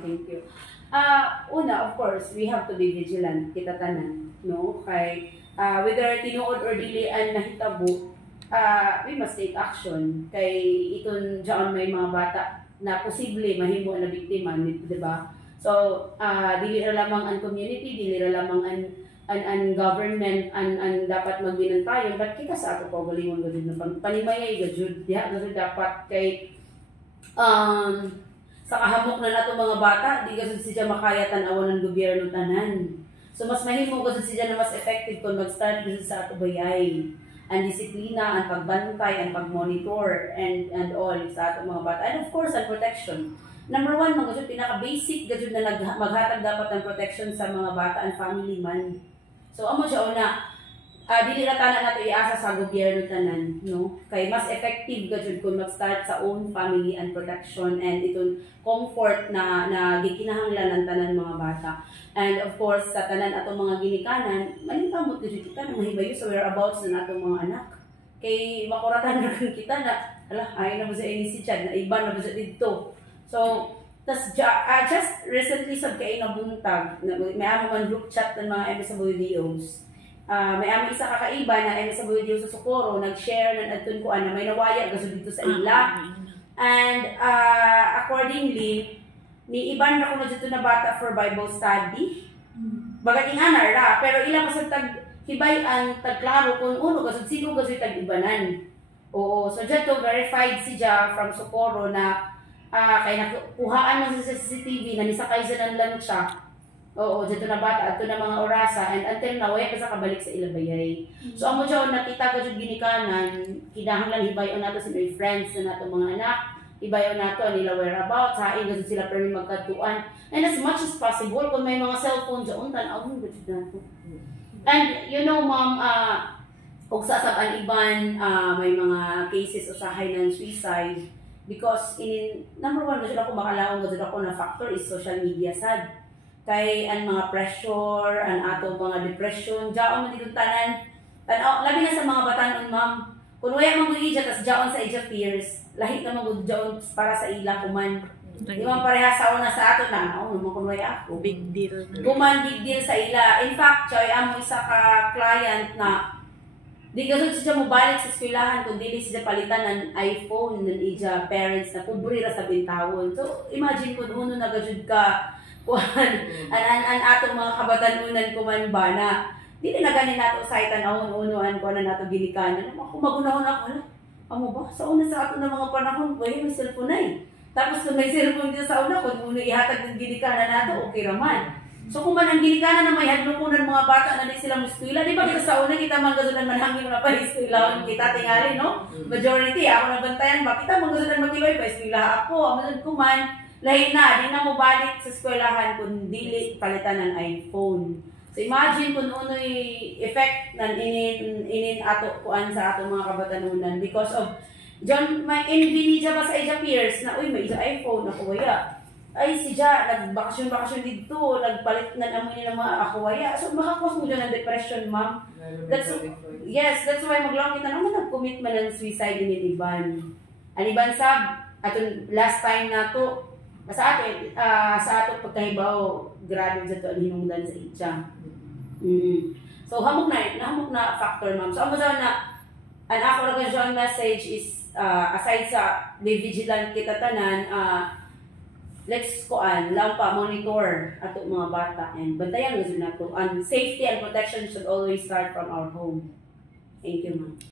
Thank you. Una, of course, we have to be vigilant, kita tanan, no? Kay, whether tinuod or dilian na hitabo, we must take action. Kay iton dyan may mga bata na posible mahimo na biktima, di ba? So, dili ra lamang ang community, dili ra lamang ang government ang dapat magbinantayon, but kita sa ato pagalingon gud na panimayay gud diha gud dapat kay sa kahamok na nato mga bata, di gud siya makaya tan-awan ng gobyerno tanan. So mas mahimo gud siya na mas effective kung mag-start gud sa ato bayay. Ang disiplina, ang pagbantay, ang pagmonitor and all sa ato mga bata. And of course, ang protection. Number one, mga pinaka-basic gud na maghatag dapat ng protection sa mga bata and family man. So amo siya una, dili ra tanan nato iasa sa gobyerno tanan, no? Kay mas effective gud kung mag-start sa own family and protection and itong comfort na gikinahanglan ng tanan mga bata. And of course, sa tanan atong mga ginikanan, malimtamot gud kita na mahibayo sa whereabouts na natong mga anak. Kay makuratan ra kita na ay na mo sa ini si Chad na iba na mo sa dito. So just recently sab kay nabuntag, may amo man group chat ng mga MSWDOs. May amo isa kakaiba na MSWDO sa Socorro, nag-share ng adton ko na may nawaya gaso dito sa ila. And accordingly, ni iban na ko na dito na bata for Bible study. Bagat ingana ra, pero ilang pa sa hibay ang tagklaro kung uno gaso sino gaso tag-ibanan. Oo, so dito verified siya from Socorro na kay nakuhaan man sa CCTV na nisakay sa ng lansya. Oo, dito na bata, ato na mga orasa, and until now, wala pa sa kabalik sa ilabayay. So, amo dyan, nakita ko dyan ginikanan, kinahanglan hibayon nato sa may friends na nato mga anak, hibayon nato, nila whereabouts, hain na sila permi magkatuan. And as much as possible, kung may mga cellphone dyan, tanawin ko dyan nato. And, you know, ma'am, kung sasabaan iban, may mga cases usahay ng suicide, because number one, gudyo ako makalaong gudyo ako na factor is social media sad. Kay ang mga pressure, ang atong mga depression, jaon man dito tanan. Labi na sa mga batanon, ma'am. Kung wala man gud ija tas jaon sa ija peers, lahi na man gud jaon para sa ila kuman. Di man pareha sa una sa ato na, naman kung wala ako. Big deal. Kuman big deal sa ila. In fact, choy amo isa ka client na di gasod siya mobalik sa eskwelahan kung dili siya palitan ng iPhone ng ija parents na kubri ra sa bintawon. So imagine kung uno na gasod ka an atong mga kabatanunan kuman ba na dili na ganin nato saytan unuan ko na nato ginikanan kung magunahon ako amo ba sa una sa ato na mga panahon may cellphone ay tapos kung may cellphone dito sa una kung uno ihatag ng ginikanan nato okay raman so kung man ang ginikanan na may hadlukunan mga bata na di sila muskwila di ba kita sa una kita manggazudan manhangin na pa eskwelahan kita tingali no majority ako nabantayan ba kita manggazudan magibay pa eskwela ako amo kuman lahi na, di na mo balik sa eskwelahan kung dili palitan ng iPhone. So imagine kung uno'y effect ng inin ato kuan sa ato mga kabatanunan because of John, may envy niya ba sa ija peers na uy may ija iPhone ako waya. Ay siya nagbakasyon dito, nagpalit na amoy nila mga ako waya. So makakos mo dyan ng depression, ma'am. That's why maglaong kita naman nag-commit man ng suicide ni Iban. Ang Iban sab, atong last time na to sa ato pagkahibaw grabe sa to hinungdan sa itsa. So hamok na factor, ma'am. So amo na ang ako ra message is aside sa be vigilant kita tanan, let's lang pa monitor ato mga bata and bantayan gud nato. And safety and protection should always start from our home. Thank you, ma'am.